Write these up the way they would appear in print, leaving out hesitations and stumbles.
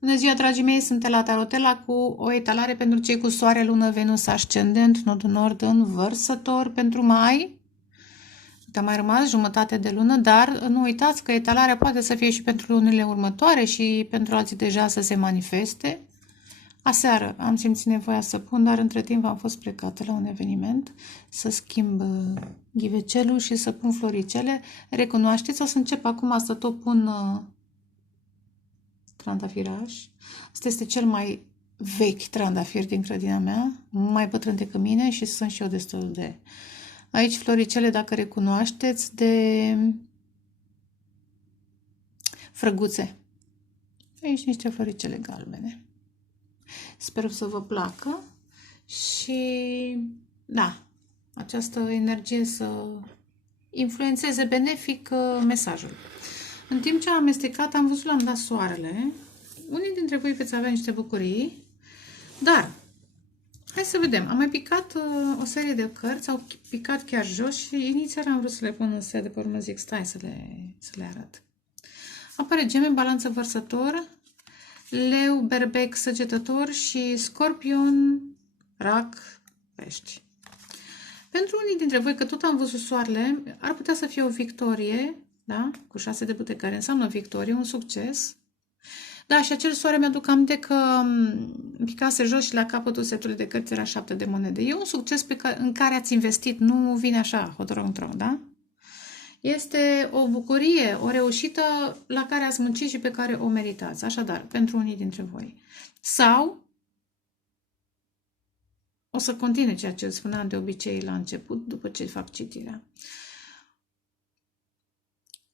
Bună ziua, dragii mei! Sunt la Tarotela cu o etalare pentru cei cu soare, lună, Venus, ascendent, nodul nord în Vărsător pentru mai. A mai rămas jumătate de lună, dar nu uitați că etalarea poate să fie și pentru lunile următoare și pentru alții deja să se manifeste. Aseară am simțit nevoia să pun, dar între timp am fost plecată la un eveniment să schimb ghivecelul și să pun floricele. Recunoașteți, o să încep acum să tot pun trandafiraș. Asta este cel mai vechi trandafir din grădina mea, mai bătrân decât mine și sunt și eu destul de... Aici floricele, dacă recunoașteți, de frăguțe. Aici niște floricele galbene. Sper să vă placă și da, această energie să influențeze benefic mesajul. În timp ce am amestecat, am văzut, l-am dat soarele. Unii dintre voi veți avea niște bucurii, dar hai să vedem. Am mai picat o serie de cărți, au picat chiar jos și inițial am vrut să le pun în set, de pe urmă zic, stai să le arăt. Apare Gemeni, Balanță, Vărsător, Leu, Berbec, Săgetător și Scorpion, Rac, Pești. Pentru unii dintre voi, că tot am văzut soarele, ar putea să fie o victorie, da? Cu 6 de bute, care înseamnă victorie, un succes. Da, și acel soare mi-aduc aminte că picase jos și la capătul setului de cărți era 7 de monede. E un succes în care ați investit, nu vine așa, hotărâng, da? Este o bucurie, o reușită la care ați muncit și pe care o meritați. Așadar, pentru unii dintre voi. Sau o să continue ceea ce spuneam de obicei la început, după ce fac citirea.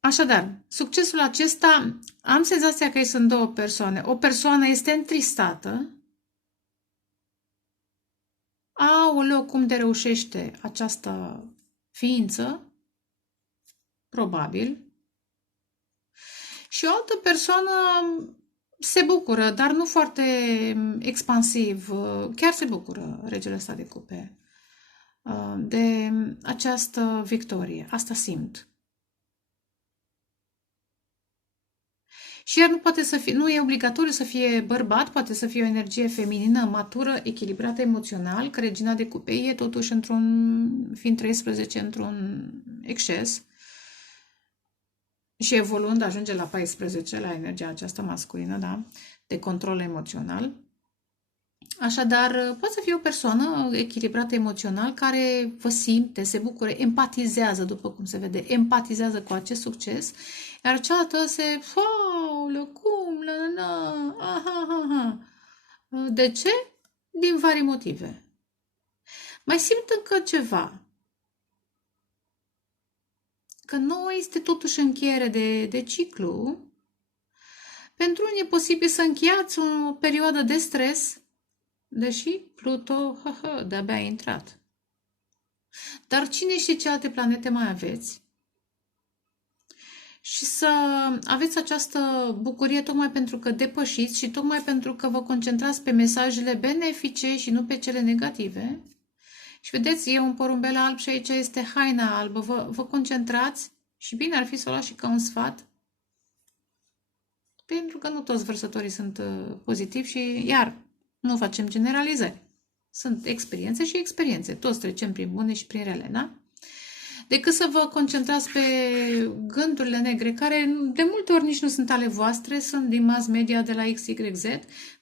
Așadar, succesul acesta, am senzația că sunt două persoane. O persoană este întristată. Aoleu, cum de reușește această ființă? Probabil. Și o altă persoană se bucură, dar nu foarte expansiv. Chiar se bucură regele ăsta de cupe de această victorie. Asta simt. Și iar nu poate să fie, nu e obligatoriu să fie bărbat, poate să fie o energie feminină, matură, echilibrată emoțional, că regina de cupe e totuși fiind 13, într-un exces și evoluând ajunge la 14, la energia aceasta masculină, da, de control emoțional. Așadar, poate să fie o persoană echilibrată emoțional care vă simte, se bucură, empatizează, după cum se vede, empatizează cu acest succes, iar cealaltă se, faulă, cum, aha, aha. De ce? Din vari motive. Mai simt încă ceva. Că nu este totuși încheiere de ciclu. Pentru unii e posibil să încheiați o perioadă de stres, deși Pluto, de-abia a intrat. Dar cine știe ce alte planete mai aveți? Și să aveți această bucurie tocmai pentru că depășiți și tocmai pentru că vă concentrați pe mesajele benefice și nu pe cele negative. Și vedeți, e un porumbel alb și aici este haina albă. Vă concentrați și bine ar fi să o luați și ca un sfat. Pentru că nu toți vărsătorii sunt pozitivi și iar nu facem generalizări. Sunt experiențe și experiențe. Toți trecem prin bune și prin rele, da? Decât să vă concentrați pe gândurile negre, care de multe ori nici nu sunt ale voastre, sunt din mass media de la XYZ.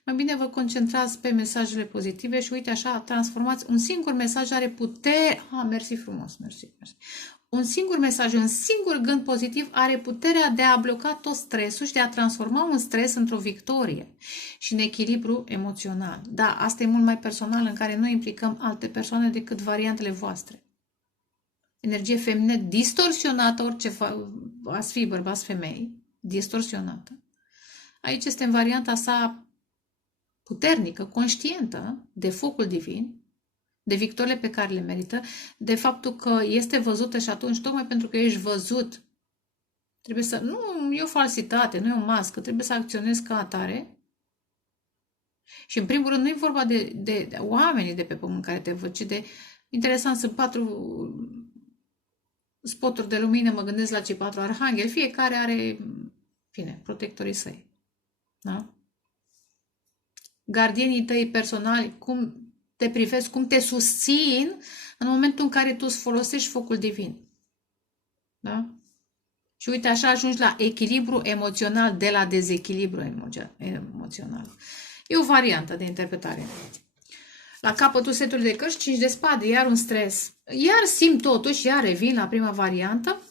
Mai bine vă concentrați pe mesajele pozitive și uite așa, transformați un singur mesaj are putere. Mersi frumos, mersi. Un singur mesaj, un singur gând pozitiv are puterea de a bloca tot stresul și de a transforma un stres într-o victorie și în echilibru emoțional. Da, asta e mult mai personal, în care nu implicăm alte persoane decât variantele voastre. Energie feminină distorsionată, orice ați fi bărbați, femei, distorsionată. Aici este în varianta sa puternică, conștientă de focul divin, de victorile pe care le merită, de faptul că este văzută și atunci, tocmai pentru că ești văzut, trebuie să, nu e o falsitate, nu e o mască, trebuie să acționezi ca atare. Și în primul rând nu e vorba de oamenii de pe pământ care te văd, ci de, interesant, sunt 4 spoturi de lumină, mă gândesc la cei 4 arhangheli, fiecare are, bine, protectorii săi. Da? gardienii tăi personali, cum te privesc, cum te susțin în momentul în care tu îți folosești focul divin. Da? Și uite, așa ajungi la echilibru emoțional de la dezechilibru emoțional. E o variantă de interpretare. La capătul setului de cărți, 5 de spade, iar un stres. Iar simt totuși, iar revin la prima variantă,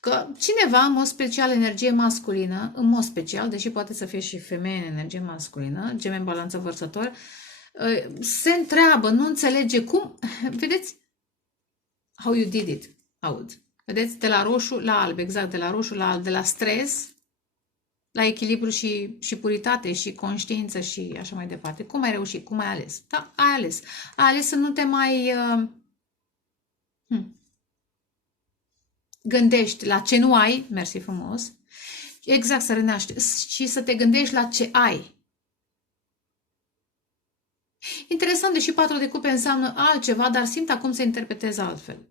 că cineva, în mod special, energie masculină, în mod special, deși poate să fie și femeie în energie masculină, gemeni, balanță, vărsător, se întreabă, nu înțelege cum, vedeți, how you did it, aud. Vedeți, de la roșu la alb, exact, de la roșu la alb, de la stres la echilibru și puritate și conștiință și așa mai departe. Cum ai reușit? Cum ai ales? Da, ai ales. Ai ales să nu te mai gândești la ce nu ai, mersi frumos, exact, să renaști, și să te gândești la ce ai. Interesant, deși 4 de cupe înseamnă altceva, dar simt acum să interpretez altfel.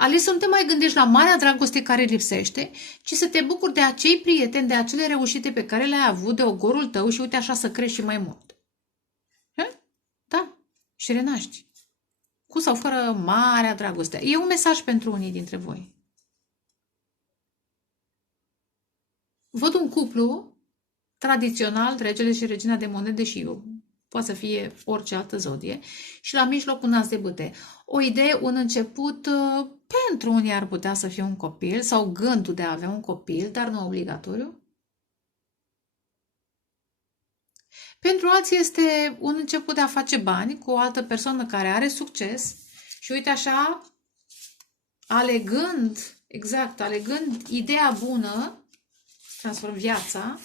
Ales să nu te mai gândești la marea dragoste care lipsește, ci să te bucuri de acei prieteni, de acele reușite pe care le-ai avut, de ogorul tău și uite așa să crești și mai mult. Da, și renaști. Cu sau fără marea dragoste. E un mesaj pentru unii dintre voi. Văd un cuplu tradițional, regele și regina de monede și eu, poate să fie orice altă zodie, și la mijloc un as de bâte. O idee, un început, pentru unii ar putea să fie un copil sau gândul de a avea un copil, dar nu obligatoriu. Pentru alții este un început de a face bani cu o altă persoană care are succes și uite așa, alegând, exact, alegând ideea bună, transform viața.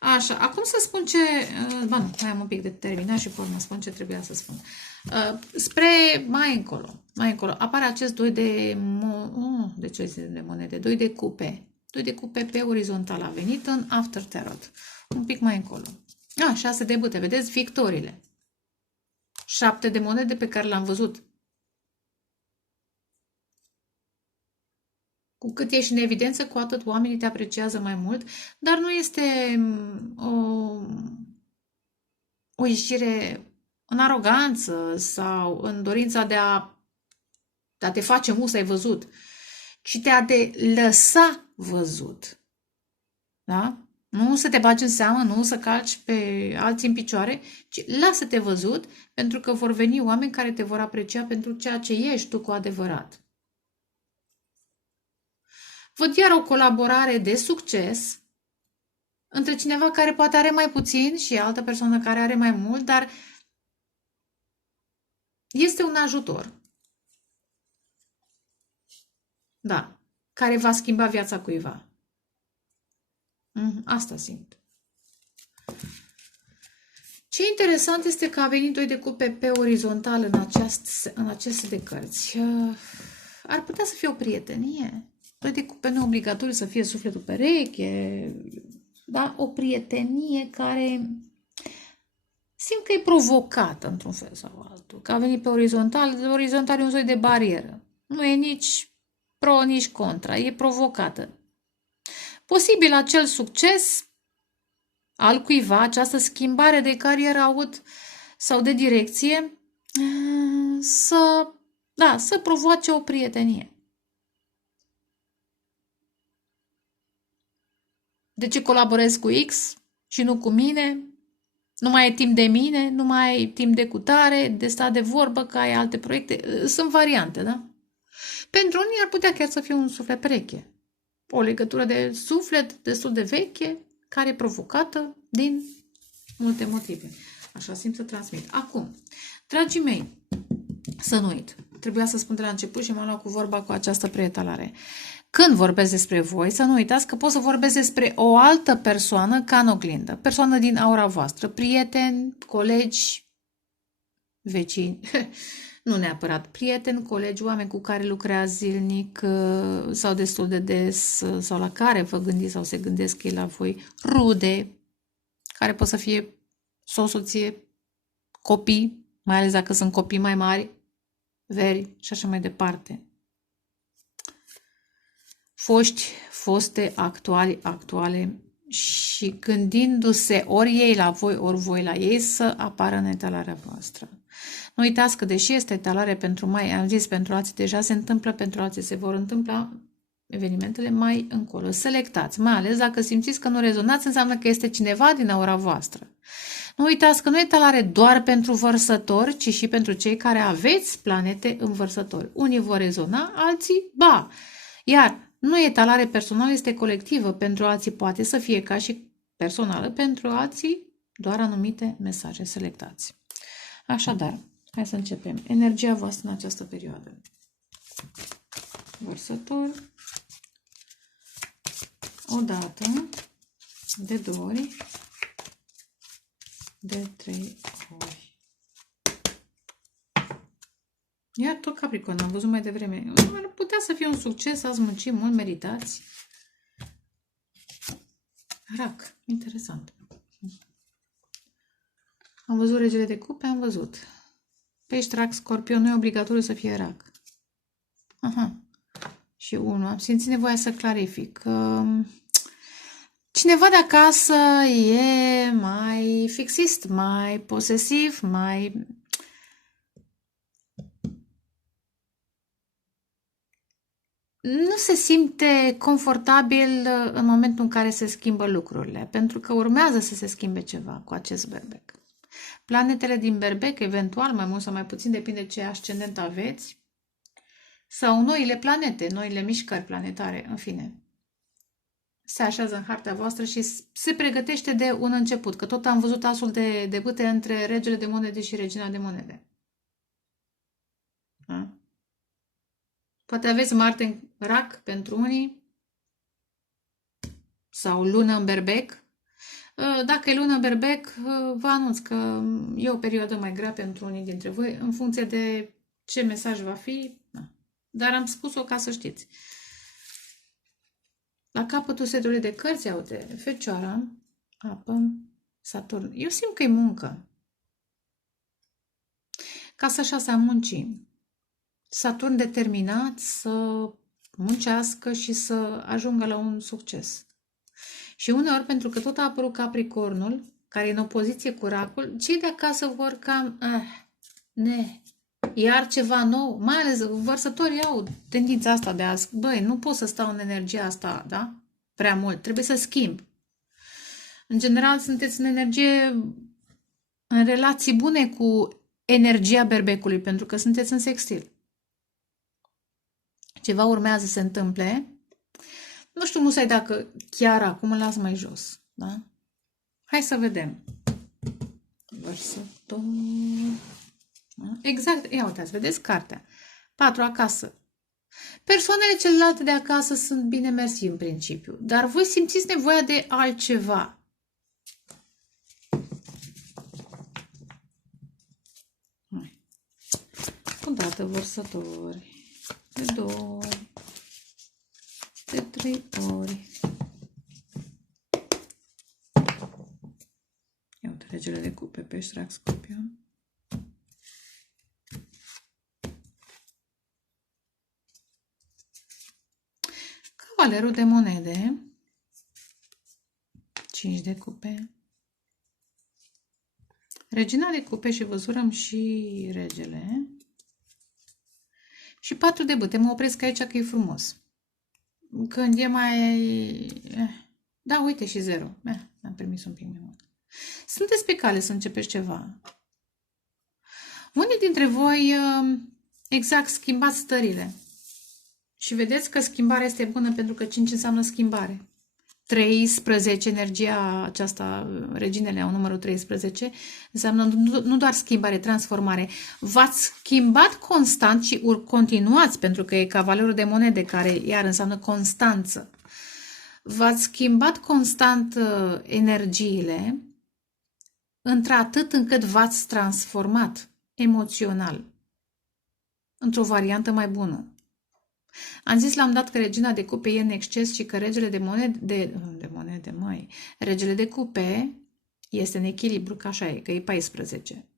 Așa, acum să spun ce... Ba nu, mai am un pic de terminat și pormă spun ce trebuia să spun. Spre mai încolo, apare acest 2 de... de ce de monede? 2 de cupe. 2 de cupe pe orizontal a venit în After Tarot. Un pic mai încolo. 6 de bâte, vedeți? Victorile. 7 de monede pe care l-am văzut. Cu cât ești în evidență, cu atât oamenii te apreciază mai mult, dar nu este o ieșire în aroganță sau în dorința de a te face musai văzut, ci de a te lăsa văzut. Da? Nu să te bagi în seamă, nu să calci pe alții în picioare, ci lasă-te văzut, pentru că vor veni oameni care te vor aprecia pentru ceea ce ești tu cu adevărat. Văd iar o colaborare de succes între cineva care poate are mai puțin și altă persoană care are mai mult, dar este un ajutor. Da, care va schimba viața cuiva. Asta simt. Ce interesant este că a venit 2 de cupe pe orizontal în acest set de cărți. Ar putea să fie o prietenie. 2 de cupe nu obligatoriu să fie sufletul pereche, dar o prietenie care simt că e provocată într-un fel sau altul. Că a venit pe orizontal, orizontal e un soi de barieră. Nu e nici pro, nici contra, e provocată. Posibil acel succes al cuiva, această schimbare de carieră aud sau de direcție, să provoace o prietenie. De ce colaborez cu X și nu cu mine? Nu mai e timp de mine, nu mai ai timp de cutare, de stat de vorbă, că ai alte proiecte. Sunt variante, da? Pentru unii ar putea chiar să fie un suflet pereche. O legătură de suflet destul de veche, care e provocată din multe motive. Așa simt să transmit. Acum, dragii mei, să nu uit. Trebuia să spun de la început și m-am luat cu vorba cu această preetalare. Când vorbesc despre voi, să nu uitați că pot să vorbesc despre o altă persoană ca în oglindă. Persoană din aura voastră. Prieteni, colegi, vecini. Nu neapărat prieteni, colegi, oameni cu care lucrează zilnic sau destul de des sau la care vă gândiți sau se gândesc ei la voi, rude, care pot să fie soție, copii, mai ales dacă sunt copii mai mari, veri și așa mai departe. foste, actuali, actuale și gândindu-se ori ei la voi, ori voi la ei, să apară în etalarea voastră. Nu uitați că deși este etalare pentru mai, am zis, pentru alții deja se întâmplă, pentru alții se vor întâmpla evenimentele mai încolo. Selectați, mai ales dacă simțiți că nu rezonați, înseamnă că este cineva din aura voastră. Nu uitați că nu e etalare doar pentru vărsători, ci și pentru cei care aveți planete în vărsători. Unii vor rezona, alții ba. Iar nu e etalare personală, este colectivă. Pentru alții poate să fie ca și personală, pentru alții doar anumite mesaje selectați. Așadar, hai să începem. Energia voastră în această perioadă. Vărsător. O dată, de 2 ori, de 3 ori. Iar tot Capricorn, am văzut mai devreme. Ar putea să fie un succes, ați muncit mult, meritați. Rac, interesant. Am văzut regele de cupe, am văzut. Pești, rac, scorpion, nu e obligatoriu să fie rac. Aha. Și unul, am simțit nevoia să clarific. Cineva de acasă e mai fixist, mai posesiv, mai... Nu se simte confortabil în momentul în care se schimbă lucrurile, pentru că urmează să se schimbe ceva cu acest berbec. Planetele din berbec, eventual, mai mult sau mai puțin, depinde ce ascendent aveți, sau noile planete, noile mișcări planetare, în fine. Se așează în harta voastră și se pregătește de un început, că tot am văzut asul de bâte între regele de monede și regina de monede. Da? Poate aveți Marte în rac pentru unii sau lună în berbec. Dacă e lună în berbec, vă anunț că e o perioadă mai grea pentru unii dintre voi, în funcție de ce mesaj va fi. Da. Dar am spus-o ca să știți. La capătul setului de cărți, uite, Fecioara, apă, Saturn. Eu simt că e muncă. Casa 6 a muncii. Saturn determinat să muncească și să ajungă la un succes. Și uneori, pentru că tot a apărut Capricornul, care e în opoziție cu racul, cei de acasă vor cam, iar ceva nou, mai ales vărsătorii au tendința asta de a, băi, nu pot să stau în energia asta, da? Prea mult, trebuie să schimb. În general, sunteți în energie, în relații bune cu energia berbecului, pentru că sunteți în sextil. Ceva urmează să se întâmple. Nu știu, musai dacă chiar acum îl las mai jos, da? Hai să vedem. Vărsător. Exact, ia uitați, vedeți cartea. 4 acasă. Persoanele celelalte de acasă sunt bine mersi în principiu, dar voi simțiți nevoia de altceva. Odată vărsători. De 2 ori. De 3 ori. Ia uite, regele de cupe, pești, rac, scorpion. Cavalerul de monede. 5 de cupe. Regina de cupe și văzurăm și regele. Și 4 de bâte. Mă opresc aici că e frumos. Când e mai... Da, uite și 0. Am permis un pic mai mult. Sunteți pe cale să începeți ceva. Unii dintre voi exact schimbați stările. Și vedeți că schimbarea este bună pentru că 5 înseamnă schimbare. 13, energia aceasta, reginele au numărul 13, înseamnă nu doar schimbare, transformare. V-ați schimbat constant și continuați, pentru că e cavalerul de monede, care iar înseamnă constanță. V-ați schimbat constant energiile într-atât încât v-ați transformat emoțional într-o variantă mai bună. Am zis la un dat că regina de cupe e în exces și că regele regele de cupe este în echilibru, că așa e, că e 14.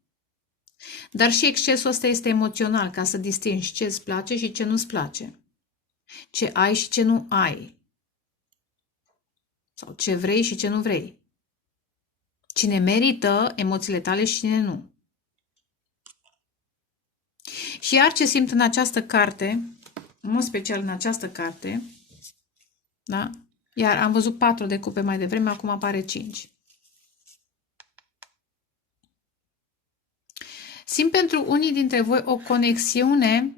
Dar și excesul ăsta este emoțional, ca să distingi ce îți place și ce nu-ți place. Ce ai și ce nu ai. Sau ce vrei și ce nu vrei. Cine merită emoțiile tale și cine nu. Și iar ce simt în această carte, în mod special în această carte, da? Iar am văzut 4 de cupe mai devreme, acum apare 5. Simt pentru unii dintre voi o conexiune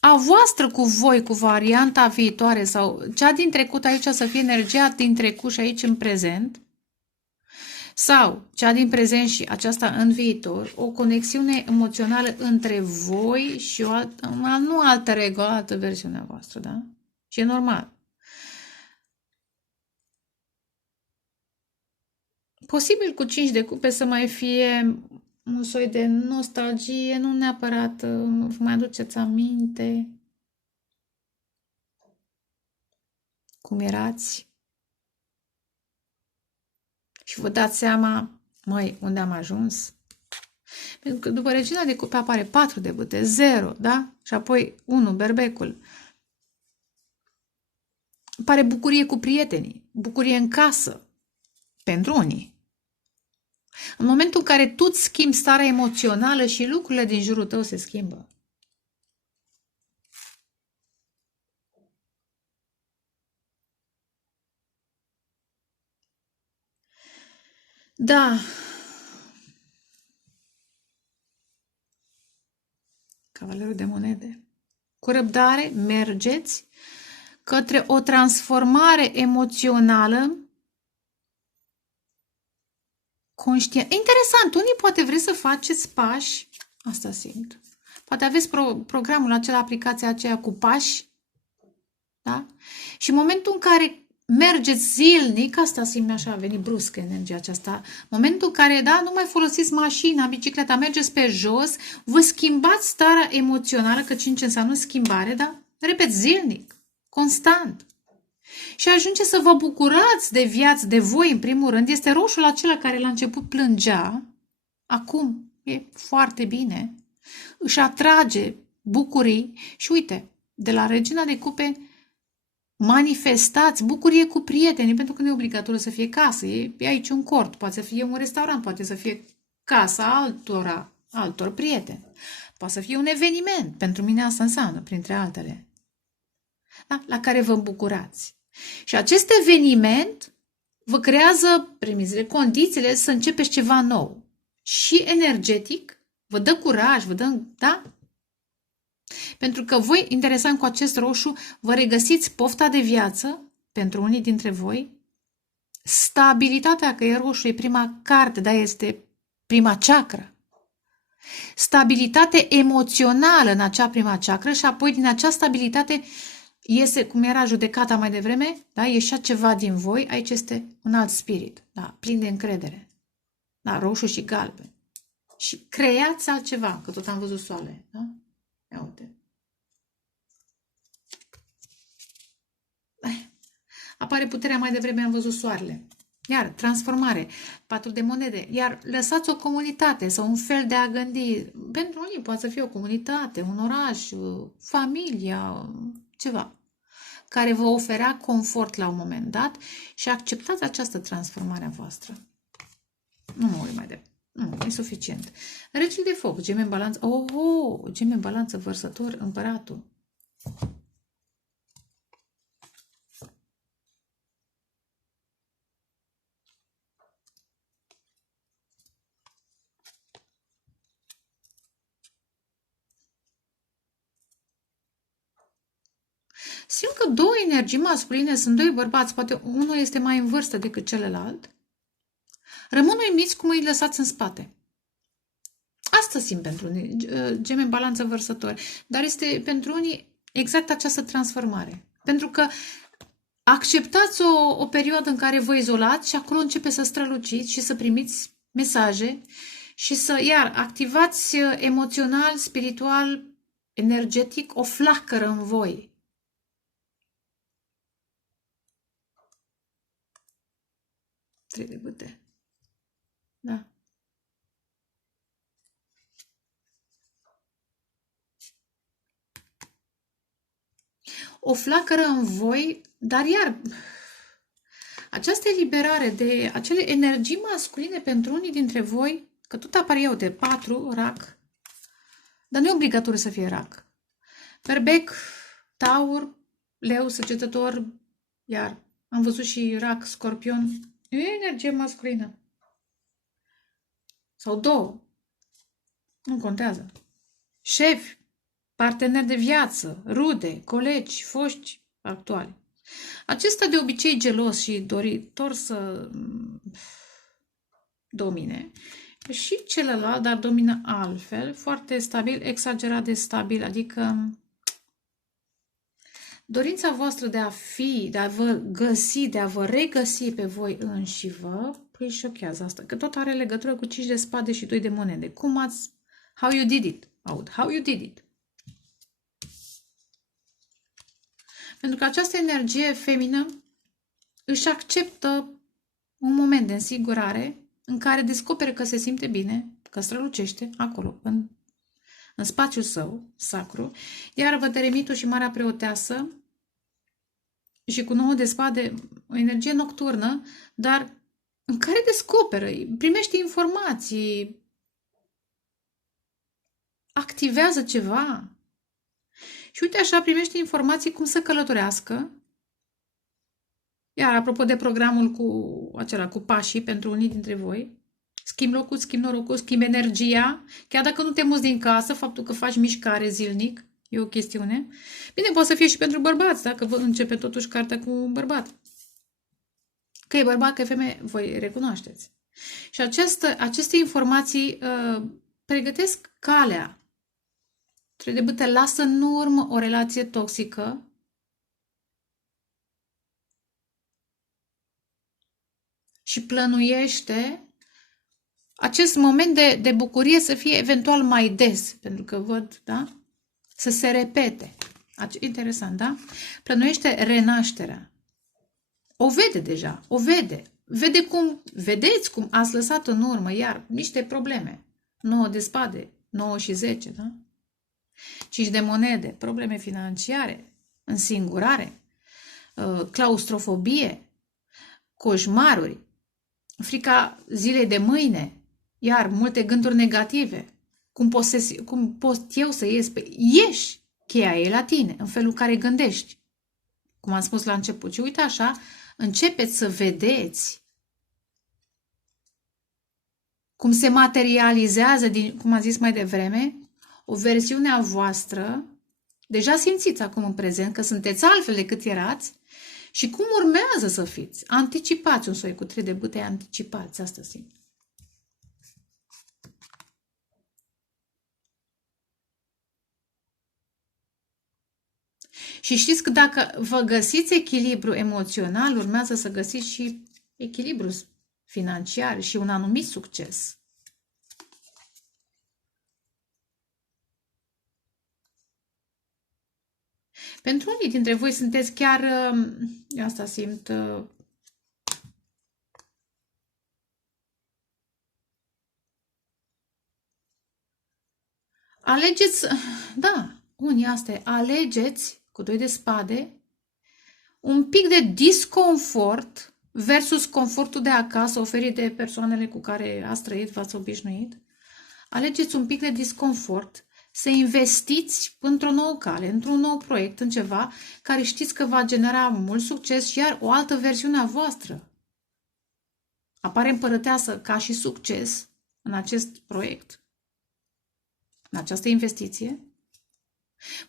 a voastră cu voi, cu varianta viitoare sau cea din trecut aici să fie energia din trecut și aici în prezent, sau cea din prezent și aceasta în viitor, o conexiune emoțională între voi și o altă, nu altă ego, o altă versiune a voastră, da? Și e normal. Posibil cu 5 de cupe să mai fie un soi de nostalgie, nu neapărat vă mai aduceți aminte cum erați și vă dați seama, măi, unde am ajuns? Pentru că după regina de cupe apare 4 de bâte, 0, da? Și apoi 1, berbecul. Apare bucurie cu prietenii, bucurie în casă, pentru unii. În momentul în care tu îți schimbi starea emoțională și lucrurile din jurul tău se schimbă. Da. Cavalerul de monede. Cu răbdare mergeți către o transformare emoțională conștient. Interesant, unii poate vreți să faceți pași, asta simt. Poate aveți programul acela, aplicația aceea cu pași, da? Și în momentul în care mergeți zilnic, asta simt așa, a venit brusc energia aceasta, momentul în care, da, nu mai folosiți mașina, bicicleta, mergeți pe jos, vă schimbați starea emoțională, că 5 înseamnă schimbare, da? Repet, zilnic, constant. Și ajunge să vă bucurați de viață, de voi, în primul rând. Este roșul acela care la început plângea, acum e foarte bine, își atrage bucurii și uite, de la Regina de Cupe manifestați bucurie cu prietenii, pentru că nu e obligatoriu să fie casă, e aici un cort, poate să fie un restaurant, poate să fie casa altor prieteni, poate să fie un eveniment, pentru mine asta înseamnă, printre altele, da? La care vă bucurați. Și acest eveniment vă creează premisele, condițiile să începeți ceva nou. Și energetic, vă dă curaj, vă dă, da? Pentru că voi, interesant cu acest roșu, vă regăsiți pofta de viață, pentru unii dintre voi, stabilitatea, că e roșu, e prima carte, da, este prima chakra. Stabilitate emoțională în acea prima chakra și apoi din acea stabilitate iese, cum era judecata mai devreme, da, ieșea ceva din voi, aici este un alt spirit, da, plin de încredere, da, roșu și galben. Și creați altceva, că tot am văzut soare, da? Ia uite. Apare puterea, mai devreme am văzut soarele. Iar, transformare, 4 de monede. Iar lăsați o comunitate sau un fel de a gândi. Pentru unii poate să fie o comunitate, un oraș, familia, ceva, care vă oferea confort la un moment dat și acceptați această transformare a voastră. Nu mă uit mai departe. Nu, e suficient. Regii de foc, geme în balanță. Geme în balanță, vărsător, împăratul. Simt că două energii masculine, sunt doi bărbați, poate unul este mai în vârstă decât celălalt. Rămân uimiți cum îi lăsați în spate. Asta simt pentru unii, geme în balanță vărsători. Dar este pentru unii exact această transformare. Pentru că acceptați o perioadă în care vă izolați și acolo începe să străluciți și să primiți mesaje și să, iar, activați emoțional, spiritual, energetic o flacără în voi. Trei de bâte. Da. O flacără în voi, dar iar Această eliberare de acele energii masculine pentru unii dintre voi, că tot apar eu de 4, rac, dar nu e obligatoriu să fie rac. Berbec, taur, leu, săgetător, iar am văzut și rac, scorpion, e energie masculină. Sau 2, nu contează. Șefi, parteneri de viață, rude, colegi, foști, actuali. Acesta de obicei gelos și doritor să domine și celălalt, dar domină altfel, foarte stabil, exagerat de stabil, adică dorința voastră de a fi, de a vă găsi, de a vă regăsi pe voi înși vă, îi șochează asta, că tot are legătură cu 5 de spade și 2 de monede. Cum ați, how you did it, how you did it. Pentru că această energie feminină își acceptă un moment de însigurare în care descoperă că se simte bine, că strălucește acolo, în spațiul său, sacru, iar vădăremitul și Marea Preoteasă și cu 9 de spade, o energie nocturnă, dar în care descoperă, primește informații, activează ceva. Și uite așa, primește informații cum să călătorească. Iar apropo de programul cu pașii pentru unii dintre voi, schimb locul, schimb norocul, schimb energia, chiar dacă nu te muți din casă, faptul că faci mișcare zilnic e o chestiune. Bine, poate să fie și pentru bărbați, dacă vă începe totuși cartea cu un bărbat. Că e bărbat, că e femeie, voi recunoașteți. Și aceste informații pregătesc calea. Trebuie să lasă în urmă o relație toxică și plănuiește acest moment de bucurie să fie eventual mai des, pentru că văd, da? Să se repete. Interesant, da? Plănuiește renașterea. O vede deja, o vede. Vedeți cum ați lăsat în urmă iar niște probleme. 9 de spade, 9 și 10, da? 5 de monede, probleme financiare, însingurare, claustrofobie, coșmaruri, frica zilei de mâine, iar multe gânduri negative. Cum pot eu să ies? Ieși! Cheia e la tine, în felul în care gândești. Cum am spus la început. Și uite așa, începeți să vedeți cum se materializează, cum am zis mai devreme, o versiune a voastră. Deja simțiți acum în prezent că sunteți altfel decât erați și cum urmează să fiți. Anticipați un soi cu 3 de bâte, anticipați, asta simt. Și știți că dacă vă găsiți echilibru emoțional, urmează să găsiți și echilibru financiar și un anumit succes. Pentru unii dintre voi sunteți chiar, asta simt, alegeți, da, unii astea, alegeți cu 2 de spade un pic de disconfort versus confortul de acasă oferit de persoanele cu care ați trăit, v-ați obișnuit. Alegeți un pic de disconfort, să investiți într-o nouă cale, într-un nou proiect, în ceva care știți că va genera mult succes și iar o altă versiune a voastră. Apare împărăteasă ca și succes în acest proiect, în această investiție.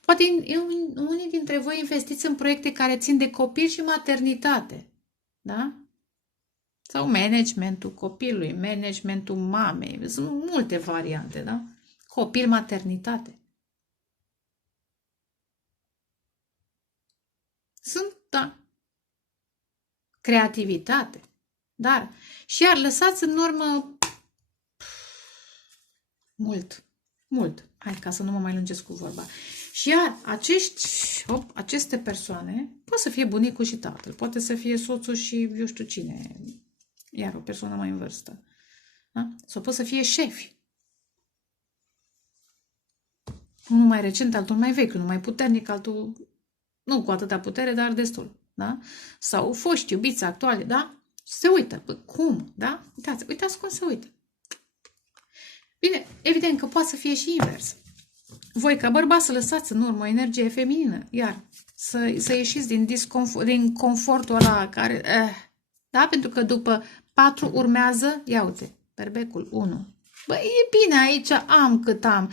Poate unii dintre voi investiți în proiecte care țin de copil și maternitate, da? Sau managementul copilului, managementul mamei, sunt multe variante, da? Copil, maternitate. Sunt, da, creativitate. Dar, și iar lăsați în urmă mult. Hai, ca să nu mă mai lungesc cu vorba. Și iar aceste persoane pot să fie bunicul și tatăl, poate să fie soțul și eu știu cine, iar o persoană mai în vârstă. Da? Sau pot să fie șefi. Unul mai recent, altul mai vechi, unul mai puternic, altul nu cu atâta putere, dar destul. da? Sau foști iubiți actuale, da? Se uită. Bă, cum? Da? Uitați cum se uită. Bine, evident că poate să fie și invers. Voi, ca bărbați, să lăsați în urmă o energie feminină, iar să ieșiți din confortul ăla care... da? Pentru că după 4 urmează, ia uite, berbecul 1. Bă, e bine, aici am cât am,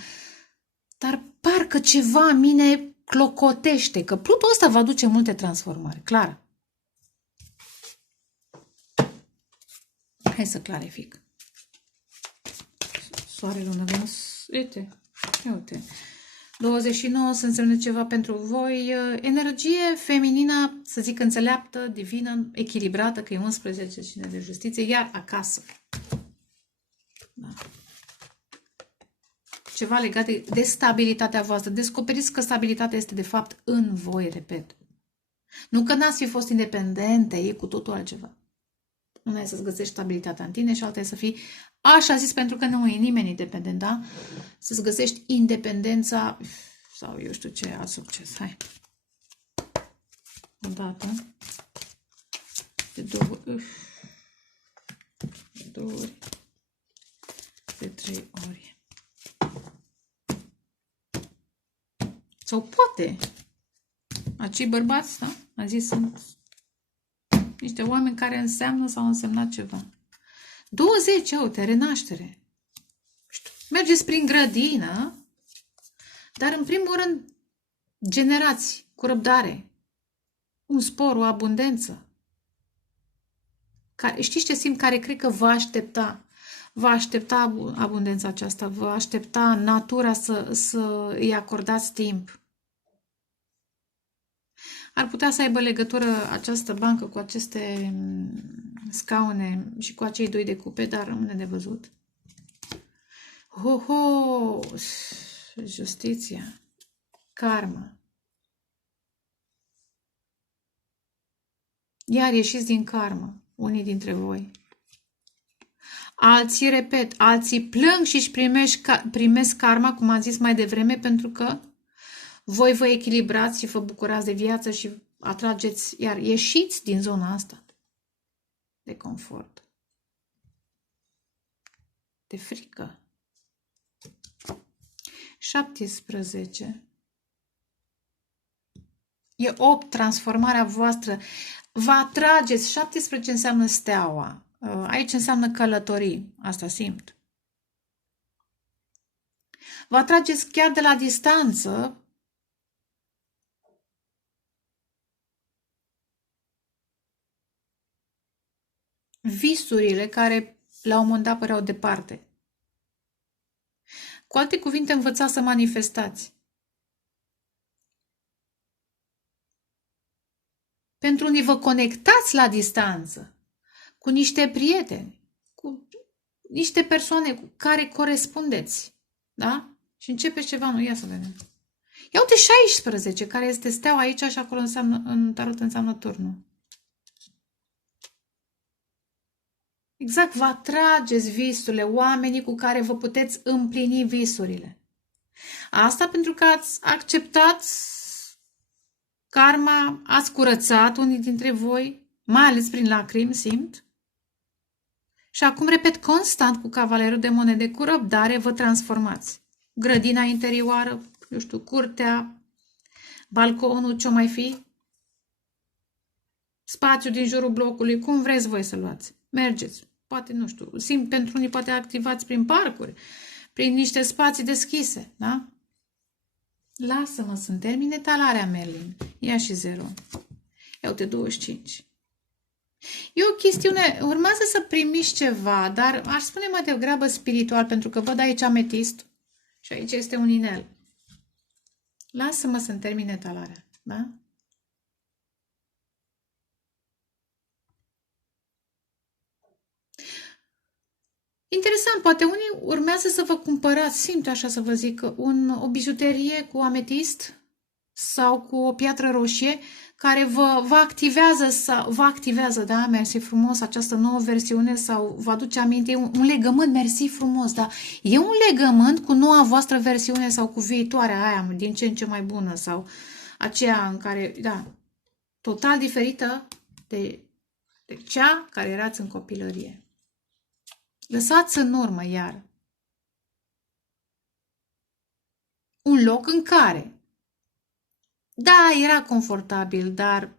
dar parcă ceva în mine clocotește, că Plutul ăsta va duce multe transformări, clar. Hai să clarific. Soare, lună, Venus, uite, uite. 29 să însemne ceva pentru voi, energie feminină, să zic înțeleaptă, divină, echilibrată, că e 11 cine de justiție, iar acasă. Da. Ceva legat de stabilitatea voastră. Descoperiți că stabilitatea este de fapt în voi, repet. Nu că n-ați fi fost independente, e cu totul altceva. Una e să-ți găsești stabilitatea în tine și alta e să fii așa zis, pentru că nu e nimeni independent, da? Să-ți găsești independența sau eu știu ce alt succes. Hai. O dată. De 2 ori. De 2 ori. De 3 ori. Sau poate. Acei bărbați, da? A zis, sunt niște oameni care înseamnă sau însemnat ceva. 20, uite, renaștere. Mergeți prin grădină, dar în primul rând generați cu răbdare. Un spor, o abundență. Știți ce simt? Care cred că vă aștepta. Va aștepta abundența aceasta, va aștepta natura să îi acordați timp. Ar putea să aibă legătură această bancă cu aceste scaune și cu acei 2 de cupe, dar rămâne de văzut. Ho, justiția, karma. Iar ieșiți din karmă, unii dintre voi. Alții, repet, alții plâng și își primesc karma, cum am zis mai devreme, pentru că voi vă echilibrați și vă bucurați de viață și atrageți, iar ieșiți din zona asta de confort, de frică. 17. E 8, transformarea voastră. Vă atrageți, 17 înseamnă steaua. Aici înseamnă călătorii, asta simt. Vă atrageți chiar de la distanță visurile care la un moment dat păreau departe. Cu alte cuvinte, învățați să manifestați. Pentru unii vă conectați la distanță cu niște prieteni, cu niște persoane cu care corespundeți. Da? Și începeți ceva, nu? Ia să vedem. Ia uite 16, care este steaua aici și acolo înseamnă, în tarot înseamnă turnul. Exact, vă atrageți visurile, oamenii cu care vă puteți împlini visurile. Asta pentru că ați acceptat karma, ați curățat unii dintre voi, mai ales prin lacrimi, simt. Și acum, repet, constant cu cavalerul de monede, cu răbdare, vă transformați. Grădina interioară, eu știu, curtea, balconul, ce-o mai fi, spațiul din jurul blocului, cum vreți voi să luați. Mergeți, poate, nu știu, simt, pentru unii poate activați prin parcuri, prin niște spații deschise, da? Lasă-mă să-mi termine talarea, Merlin. Ia și 0. Ia uite, 25. E o chestiune, urmează să primiți ceva, dar aș spune mai degrabă spiritual, pentru că văd aici ametist și aici este un inel. Lasă-mă să-mi termine talarea, da? Interesant, poate unii urmează să vă cumpărați, simt așa să vă zic, o bijuterie cu ametist sau cu o piatră roșie care vă activează, da, mersi frumos, această nouă versiune sau vă aduce aminte, un legământ, mersi frumos, da, e un legământ cu noua voastră versiune sau cu viitoarea aia din ce în ce mai bună sau aceea în care, da, total diferită de cea care erați în copilărie. Lăsați în urmă iar un loc în care, da, era confortabil, dar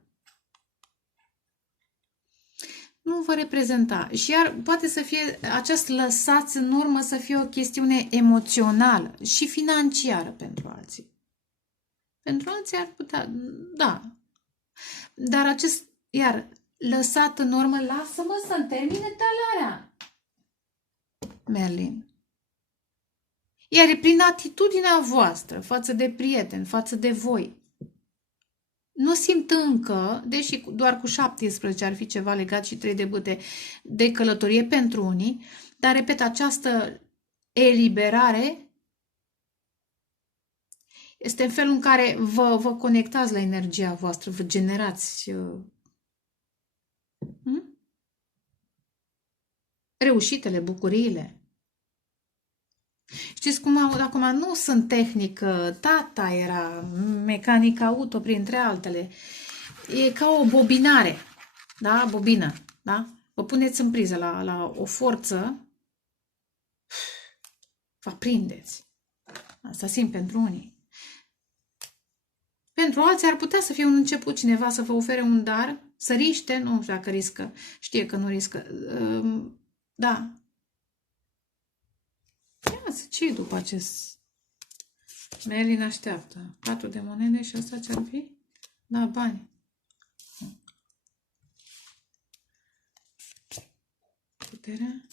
nu vă reprezenta. Și iar poate să fie, acest lăsați în urmă să fie o chestiune emoțională și financiară pentru alții. Pentru alții ar putea, da. Dar acest, iar, lăsat în urmă, lasă-mă să-mi termine talarea. Merlin. Iar e prin atitudinea voastră față de prieteni, față de voi. Nu simt încă, deși doar cu 17 ar fi ceva legat și 3 de bâte de călătorie pentru unii, dar, repet, această eliberare este în felul în care vă conectați la energia voastră, vă generați reușitele, bucuriile. Știți cum acum nu sunt tehnic, tata era mecanic auto, printre altele. E ca o bobinare, da? Bobină, da? Vă puneți în priză la o forță, vă prindeți. Asta simt pentru unii. Pentru alții ar putea să fie un început, cineva să vă ofere un dar, să riște, nu știu dacă riscă, știe că nu riscă, da. Ia să ce după acest... Merlin așteaptă. 4 de monede și asta ce-ar fi? Da, bani. Puterea.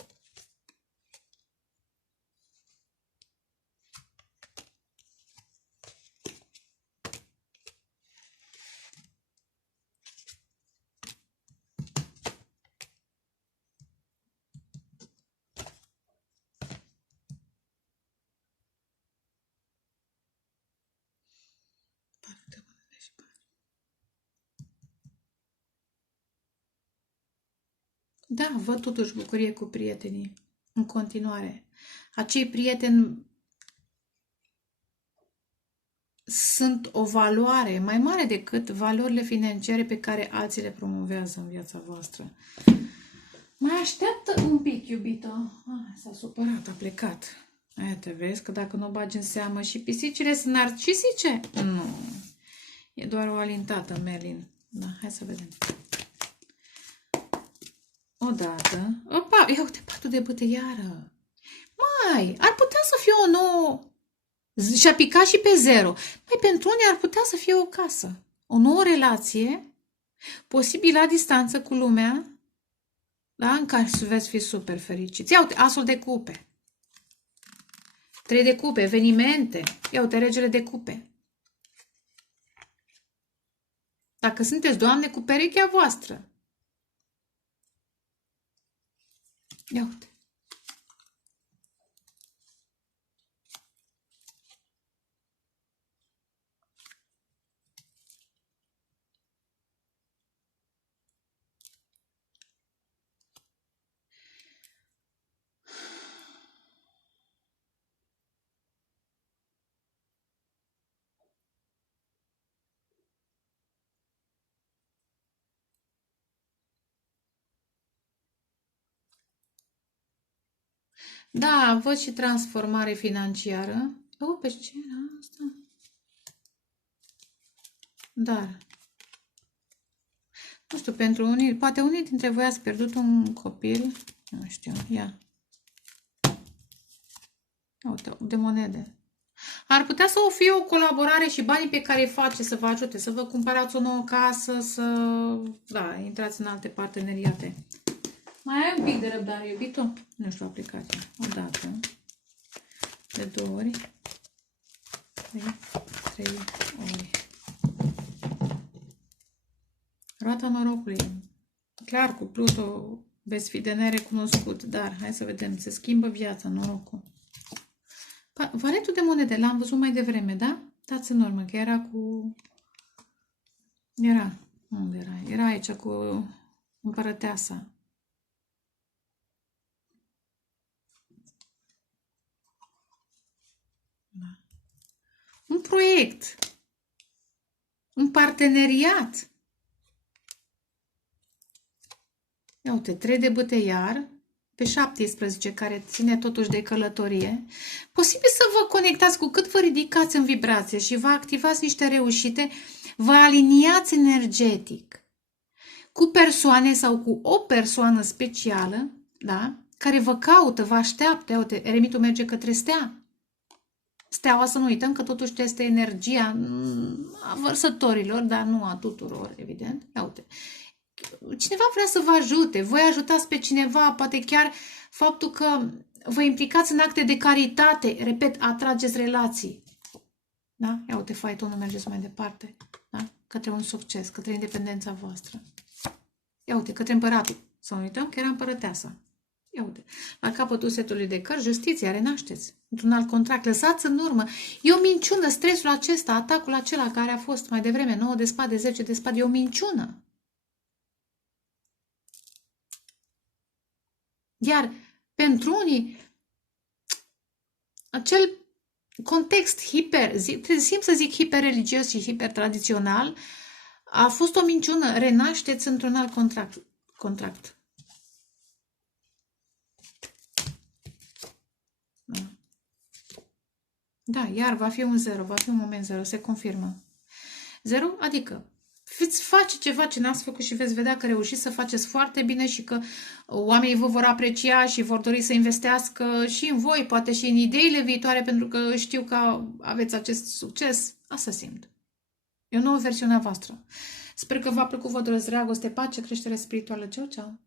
Da, văd totuși bucurie cu prietenii în continuare. Acei prieteni sunt o valoare mai mare decât valorile financiare pe care alții le promovează în viața voastră. Mai așteaptă un pic, iubito. S-a supărat, a plecat. Aia te vezi că dacă nu o bagi în seamă și pisicile sunt narcisice? Nu. E doar o alintată, Merlin. Da, hai să vedem. Odată. Opa, ia uite, 4 de bâte iară. Mai, ar putea să fie o nouă... Și-a picat și pe 0. Mai pentru unii ar putea să fie o casă. O nouă relație, posibil la distanță cu lumea, da? În care veți fi super fericiți. Ia uite, asul de cupe. 3 de cupe, evenimente. Ia uite, regele de cupe. Dacă sunteți doamne cu perechea voastră. Ia uite. Da, văd și transformare financiară. Pe ce era asta? Dar, nu știu, pentru unii, poate unii dintre voi ați pierdut un copil, nu știu, ia. Uite, de monede. Ar putea să o fie o colaborare și banii pe care îi face să vă ajute, să vă cumpărați o nouă casă, să, da, intrați în alte parteneriate. Mai ai un pic de răbdare, iubito? Nu știu aplicația. O dată. De 2 ori. De 3 ori. Roata norocului. Clar, cu Pluto veți fi de nerecunoscut, dar hai să vedem. Se schimbă viața, norocul. Valetul de monede, l-am văzut mai devreme, da? Dați în urmă, că era cu... Era. Unde era? Era aici cu împărăteasa. Da. Un proiect. Un parteneriat. Ia uite, 3 de bâte iar, pe 17, care ține totuși de călătorie. Posibil să vă conectați cu cât vă ridicați în vibrație și vă activați niște reușite, vă aliniați energetic cu persoane sau cu o persoană specială, da? Care vă caută, vă așteaptă. Ia uite, eremitul merge către stea. Steaua, să nu uităm că totuși este energia a vărsătorilor, dar nu a tuturor, evident. Ia uite. Cineva vrea să vă ajute, voi ajutați pe cineva, poate chiar faptul că vă implicați în acte de caritate, repet, atrageți relații. Da? Ia uite, faitonul mergeți mai departe, da? Către un succes, către independența voastră. Ia uite, către împăratul. Să nu uităm că era împărăteasa. Ia uite, la capătul setului de cărți, justiția, renașteți. Într-un alt contract, lăsați în urmă. E o minciună, stresul acesta, atacul acela care a fost mai devreme, 9 de spade, 10 de spade, e o minciună. Iar pentru unii, acel context simt să zic hiperreligios și hipertradițional, a fost o minciună. Renașteți într-un alt contract. Da, iar va fi un 0, va fi un moment 0, se confirmă. 0, adică veți face ceva ce n-ați făcut și veți vedea că reușiți să faceți foarte bine și că oamenii vă vor aprecia și vor dori să investească și în voi, poate și în ideile viitoare, pentru că știu că aveți acest succes. Asta simt. E o nouă versiune a voastră. Sper că v-a plăcut, vă doresc dragoste, pace, creștere spirituală. Ceau, ceau!